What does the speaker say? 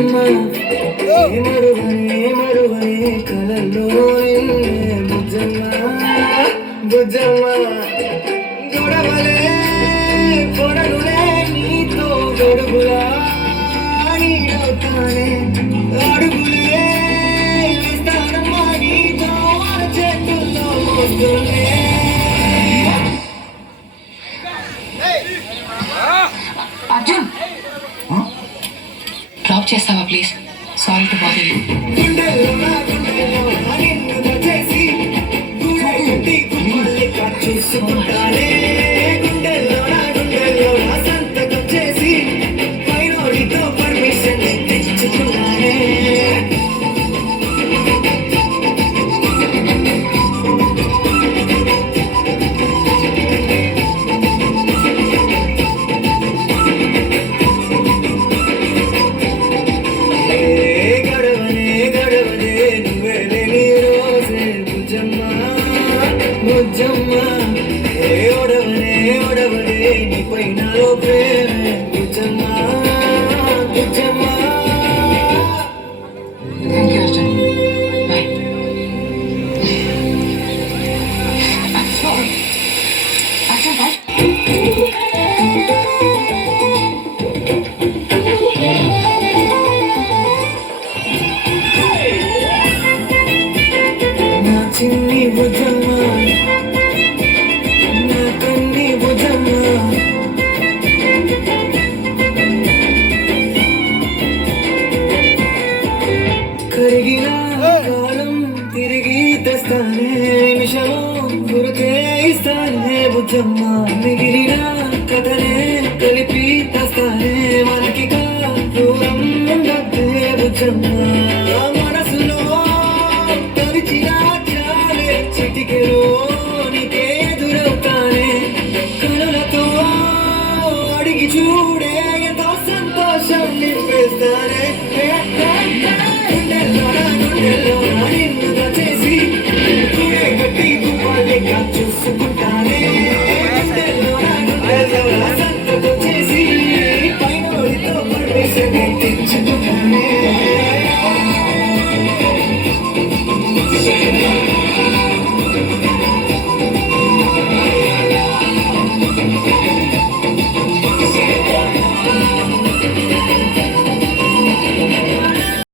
బుజ్జమ్మ మరువనే మరువనే కలల్లో బుజ్జమ్మ బుజ్జమ్మ గొడవలే పొడలులే నీతో గొడుగులా నీడవుతానే అడుగులే విస్తారమ్మా నీతో చేతుల్లో మోస్తులే. అర్జున్ డ్రాప్ చేస్తావా please? Sorry to bother you. చూసుకుంటానే గుండెల్లో నా సంతకం చేసి పైనోడితో పర్మిషన్ తెచ్చుకున్నానే. గడవనే నువ్వే లేని రోజే బుజ్జమ్మ బుజ్జమ్మ ఓడవనే నీ పైన ప్రేమే Bujjamma Bujjamma. Thank you Arjun, bye. Arjun bye. నా చిన్ని బుజ్జమ్మ నా కన్ని బుజ్జమ్మ కరిగిన కాలం తిరిగి తెస్తానే నిమిషము గురికే ఇస్తానే బుజ్జమ్మ.